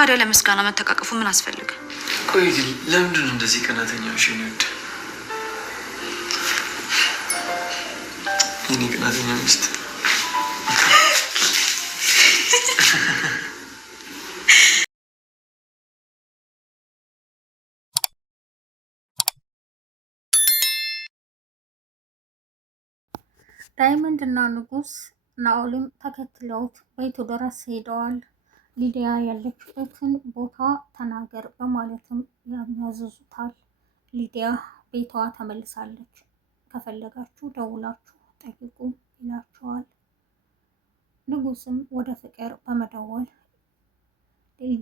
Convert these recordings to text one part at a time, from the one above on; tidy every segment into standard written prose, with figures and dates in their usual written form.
ታዲያ ለምስጋና መተቃቀፉ ምን አስፈልገ? ቆይ ግን ለምንድን ነው እንደዚህ ቀናተኛ ሽን ይወድ የኔ ቀናተኛ ሚስት? ዳይመንድ እና ንጉስ ናኦልም ተከትለውት ቤቱ ድረስ ሄደዋል። ሊዲያ ያለችበትን ቦታ ተናገር በማለትም ያዘዙታል። ሊዲያ ቤቷ ተመልሳለች፣ ከፈለጋችሁ ደውላችሁ ጠይቁ ይላቸዋል። ንጉስም ወደ ፍቅር በመደወል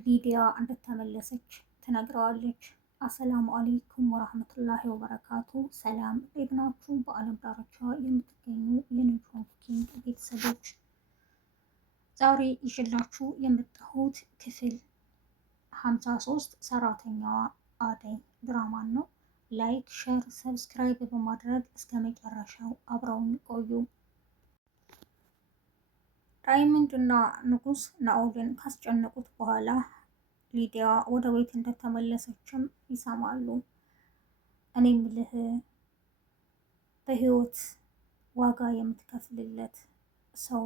ሊዲያ እንደተመለሰች ትነግረዋለች። አሰላሙ አለይኩም ወራህመቱላሂ ወበረካቱ። ሰላም እንዴት ናችሁ? በአለም ዳርቻ የምትገኙ የነጆን ኩኪንግ ቤተሰቦች ዛሬ ይዤላችሁ የመጣሁት ክፍል 53 ሰራተኛዋ አደይ ድራማን ነው። ላይክ፣ ሼር፣ ሰብስክራይብ በማድረግ እስከ መጨረሻው አብረውን ቆዩ። ዳይመንድ እና ንጉስ ናኦልን ካስጨነቁት በኋላ ሊዲያ ወደ ቤት እንደተመለሰችም ይሰማሉ። እኔ ምልህ በህይወት ዋጋ የምትከፍልለት ሰው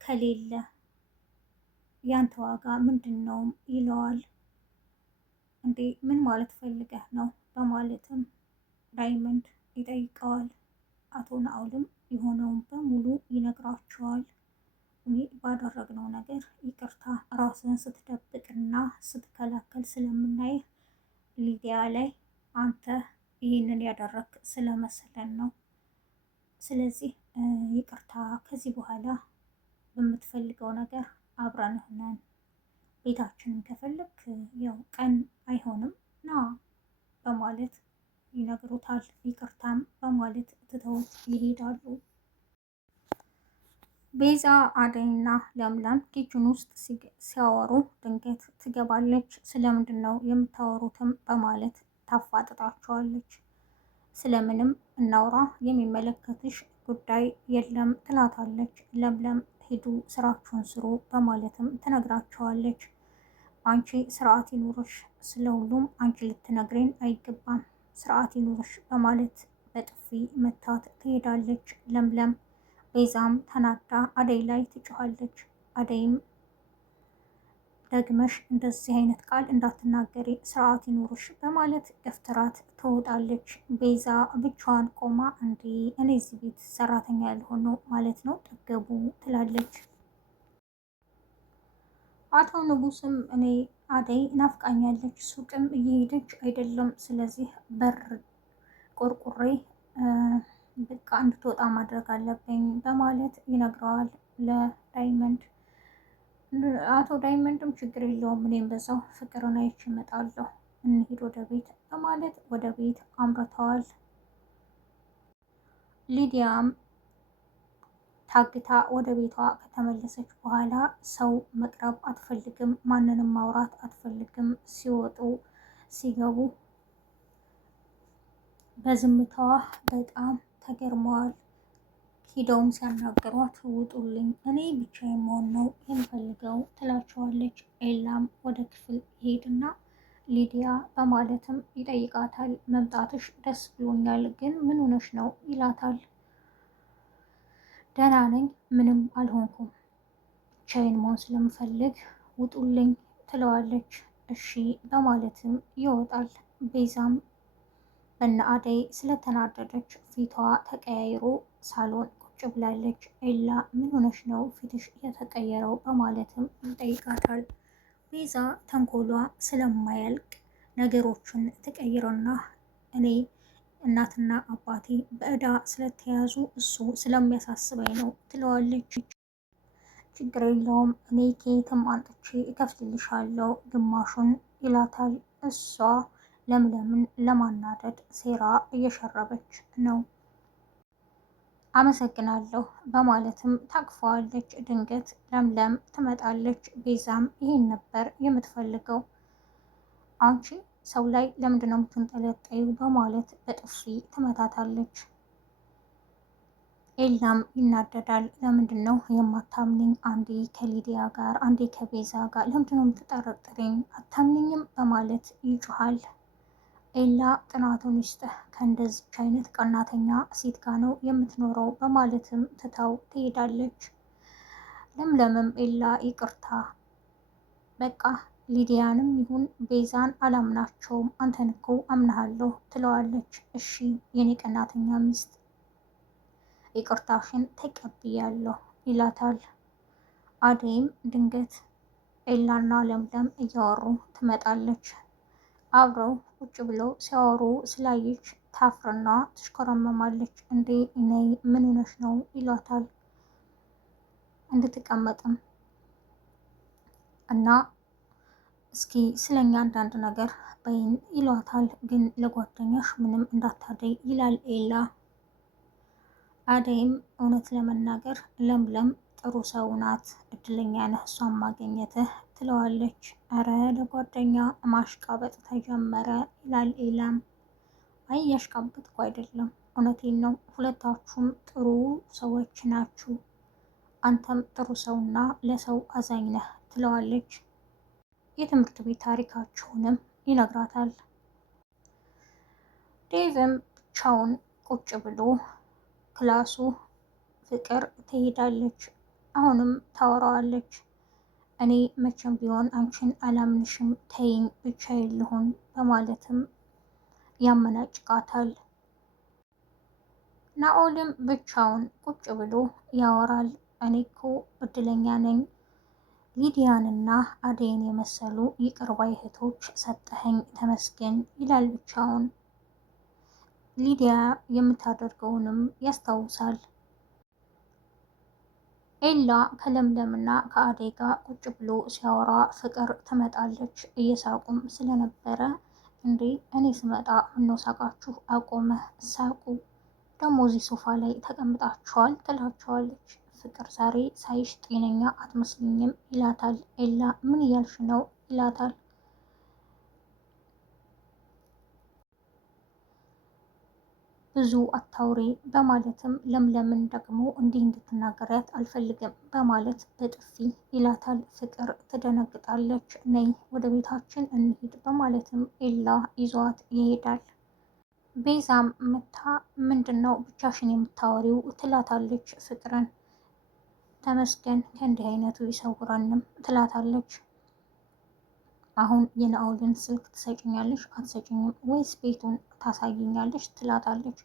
ከሌለ ያንተ ዋጋ ምንድን ነው ይለዋል። እንዴ ምን ማለት ፈልገህ ነው በማለትም ዳይመንድ ይጠይቀዋል። አቶ ናኦልም የሆነውን በሙሉ ይነግራቸዋል። እኔ ባደረግነው ነገር ይቅርታ፣ ራስን ስትደብቅና ስትከላከል ስለምናይ ሊዲያ ላይ አንተ ይህንን ያደረግ ስለመሰለን ነው። ስለዚህ ይቅርታ፣ ከዚህ በኋላ በምትፈልገው ነገር አብረን ነን። ቤታችንን ከፈለግ ያው ቀን አይሆንም ና በማለት ይነግሩታል። ይቅርታም በማለት ትተውት ይሄዳሉ። ቤዛ፣ አደይና ለምለም ኪችን ውስጥ ሲያወሩ ድንገት ትገባለች። ስለምንድን ነው የምታወሩትም በማለት ታፋጥጣቸዋለች። ስለምንም እናውራ፣ የሚመለከትሽ ጉዳይ የለም ትላታለች። ለምለም ሂዱ ስራችሁን ስሩ በማለትም ትነግራቸዋለች። አንቺ ስርዓት ይኑርሽ፣ ስለሁሉም አንቺ ልትነግሬን አይገባም፣ ስርዓት ይኑርሽ በማለት በጥፊ መታት ትሄዳለች ለምለም። ቤዛም ተናዳ አደይ ላይ ትጮኻለች። አደይም ደግመሽ እንደዚህ አይነት ቃል እንዳትናገሪ፣ ስርዓት ይኑርሽ በማለት ገፍትራት ትወጣለች። ቤዛ ብቻዋን ቆማ እንዴ እኔ እዚህ ቤት ሰራተኛ ያልሆን ነው ማለት ነው ጠገቡ ትላለች። አቶ ንጉስም እኔ አደይ ናፍቃኛለች፣ ሱቅም እየሄደች አይደለም፣ ስለዚህ በር ቆርቁሬ በቃ እንድትወጣ ማድረግ አለብኝ በማለት ይነግረዋል ለዳይመንድ። አቶ ዳይመንድም ችግር የለውም እኔም በዛው ፍቅርን አይቼ እመጣለሁ፣ እንሂድ ወደ ቤት በማለት ወደ ቤት አምርተዋል። ሊዲያም ታግታ ወደ ቤቷ ከተመለሰች በኋላ ሰው መቅረብ አትፈልግም፣ ማንንም ማውራት አትፈልግም። ሲወጡ ሲገቡ በዝምታዋ በጣም ተገርመዋል። ሂደውም ሲያናገሯት ውጡልኝ፣ እኔ ብቻዬን መሆን ነው የምፈልገው ትላቸዋለች። ኤላም ወደ ክፍል ይሄድና ሊዲያ በማለትም ይጠይቃታል። መምጣትሽ ደስ ብሎኛል፣ ግን ምን ሆነሽ ነው ይላታል። ደህና ነኝ፣ ምንም አልሆንኩም፣ ብቻዬን መሆን ስለምፈልግ ውጡልኝ ትለዋለች። እሺ በማለትም ይወጣል። ቤዛም በነ አደይ ስለተናደደች ፊቷ ተቀያይሮ ሳሎን ቁጭ ብላለች። ኤላ ምን ሆነሽ ነው ፊትሽ የተቀየረው በማለትም ይጠይቃታል። ቤዛ ተንኮሏ ስለማያልቅ ነገሮችን ትቀይረና እኔ እናትና አባቴ በእዳ ስለተያዙ እሱ ስለሚያሳስበኝ ነው ትለዋለች። ችግር የለውም እኔ ከየትም አንጥቼ እከፍልልሻለሁ ግማሹን ይላታል። እሷ ለምለምን ለማናደድ ሴራ እየሸረበች ነው። አመሰግናለሁ በማለትም ታቅፈዋለች። ድንገት ለምለም ትመጣለች። ቤዛም ይሄን ነበር የምትፈልገው፣ አንቺ ሰው ላይ ለምንድን ነው የምትንጠለጠዩ በማለት በጥፊ ትመታታለች። ኤላም ይናደዳል። ለምንድን ነው የማታምንኝ? አንዴ ከሊዲያ ጋር አንዴ ከቤዛ ጋር ለምንድን ነው የምትጠረጥሪኝ? አታምንኝም? በማለት ይጮሃል። ኤላ ጥናቱን ይስጥህ፣ ከእንደዚች አይነት ቀናተኛ ሴት ጋር ነው የምትኖረው በማለትም ትታው ትሄዳለች። ለምለምም ኤላ ይቅርታ በቃ ሊዲያንም ይሁን ቤዛን አላምናቸውም፣ አንተን እኮ አምናሃለሁ ትለዋለች። እሺ የኔ ቀናተኛ ሚስት ይቅርታሽን ተቀብያለሁ ይላታል። አደይም ድንገት ኤላና ለምለም እያወሩ ትመጣለች። አብረው ቁጭ ብለው ሲያወሩ ስላየች ታፍርና ትሽኮረመማለች። እንዴ ነይ ምን ሆነሽ ነው ይሏታል። እንድትቀመጥም እና እስኪ ስለኛ አንዳንድ ነገር በይን ይሏታል። ግን ለጓደኛሽ ምንም እንዳታደይ ይላል ኤላ። አደይም እውነት ለመናገር ለምለም ጥሩ ሰው ናት፣ እድለኛ ነህ እሷን ማግኘትህ ትለዋለች። እረ ለጓደኛ ማሽቃበጥ ተጀመረ ይላል ኤላም። አይ ያሽቃበጥኩ አይደለም እውነቴን ነው፣ ሁለታችሁም ጥሩ ሰዎች ናችሁ፣ አንተም ጥሩ ሰውና ለሰው አዛኝ ነህ ትለዋለች። የትምህርት ቤት ታሪካችሁንም ይነግራታል። ዴቭም ብቻውን ቁጭ ብሎ ክላሱ ፍቅር ትሄዳለች። አሁንም ታወራዋለች። እኔ መቼም ቢሆን አንቺን አላምንሽም፣ ተይኝ ብቻዬን ልሁን በማለትም ያመናጭቃታል። ናኦልም ብቻውን ቁጭ ብሎ ያወራል። እኔ እኮ እድለኛ ነኝ፣ ሊዲያንና አደይን የመሰሉ ይቅር ባይ እህቶች ሰጠኸኝ ተመስገን ይላል ብቻውን። ሊዲያ የምታደርገውንም ያስታውሳል። ኤላ ከለምለምና ከአደይ ጋር ቁጭ ብሎ ሲያወራ ፍቅር ትመጣለች። እየሳቁም ስለነበረ እንዴ እኔ ስመጣ ምነው ሳቃችሁ አቆመ? ሳቁ ደግሞ እዚህ ሶፋ ላይ ተቀምጣችኋል ትላቸዋለች። ፍቅር ዛሬ ሳይሽ ጤነኛ አትመስልኝም ይላታል። ኤላ ምን እያልሽ ነው ይላታል። ብዙ አታውሪ በማለትም ለምለምን ደግሞ እንዲህ እንድትናገሪያት አልፈልግም በማለት በጥፊ ይላታል። ፍቅር ትደነግጣለች። ነይ ወደ ቤታችን እንሂድ በማለትም ኤላ ይዟት ይሄዳል። ቤዛም መታ ምንድን ነው ብቻሽን የምታወሪው ትላታለች ፍቅርን። ተመስገን ከእንዲህ አይነቱ ይሰውረንም ትላታለች። አሁን የናኦልን ስልክ ትሰጭኛለሽ አትሰጭኝም ወይስ ቤቱን ታሳይኛለሽ ትላታለች።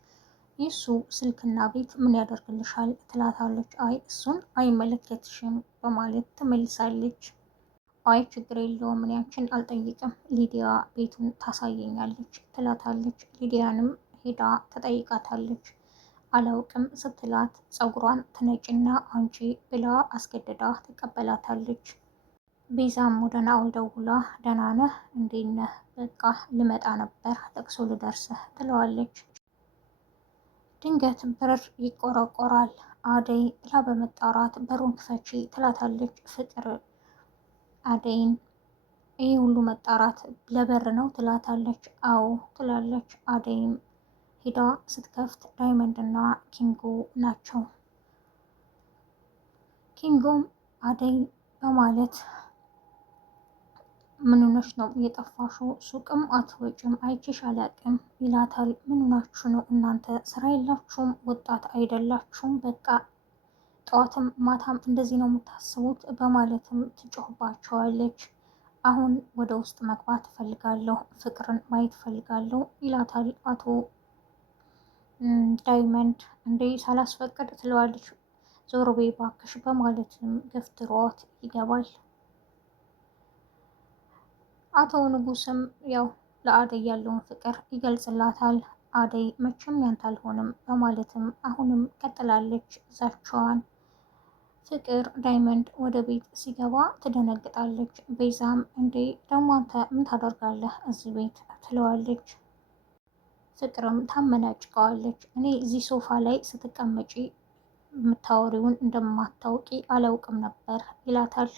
የሱ ስልክና ቤት ምን ያደርግልሻል ትላታለች። አይ እሱን አይመለከትሽም በማለት ትመልሳለች። አይ ችግር የለውም እኔ አንቺን አልጠይቅም፣ ሊዲያ ቤቱን ታሳየኛለች ትላታለች። ሊዲያንም ሄዳ ተጠይቃታለች። አላውቅም ስትላት ፀጉሯን ትነጭና አንቺ ብላ አስገድዳ ትቀበላታለች። ቤዛም ወደ ናኦል ደውላ ደህና ነህ እንዴት ነህ? በቃ ልመጣ ነበር ለቅሶ ልደርስህ ትለዋለች። ድንገት በር ይቆረቆራል። አደይ ብላ በመጣራት በሩን ክፈቺ ትላታለች። ፍቅር አደይን ይህ ሁሉ መጣራት ለበር ነው ትላታለች። አዎ ትላለች። አደይም ሂዳ ስትከፍት ዳይመንድና ኪንጎ ናቸው። ኪንጎም አደይ በማለት ምን ሆነሽ ነው የጠፋሽው? ሱቅም አትወጭም አይቼሽ አላቅም ይላታል። ምን ሆናችሁ ነው እናንተ ስራ የላችሁም? ወጣት አይደላችሁም? በቃ ጠዋትም ማታም እንደዚህ ነው የምታስቡት? በማለትም ትጮህባቸዋለች። አሁን ወደ ውስጥ መግባት እፈልጋለሁ፣ ፍቅርን ማየት እፈልጋለሁ ይላታል አቶ ዳይመንድ። እንዴ ሳላስፈቅድ ትለዋለች። ዞር በይ እባክሽ በማለትም ገፍትሯት ይገባል። አቶ ንጉስም ያው ለአደይ ያለውን ፍቅር ይገልጽላታል። አደይ መቼም ያንተ አልሆንም በማለትም አሁንም ቀጥላለች ዛቻዋን። ፍቅር ዳይመንድ ወደ ቤት ሲገባ ትደነግጣለች። ቤዛም እንዴ ደግሞ አንተ ምን ታደርጋለህ እዚህ ቤት ትለዋለች። ፍቅርም ታመናጭቀዋለች። እኔ እዚህ ሶፋ ላይ ስትቀመጪ የምታወሪውን እንደማታውቂ አላውቅም ነበር ይላታል።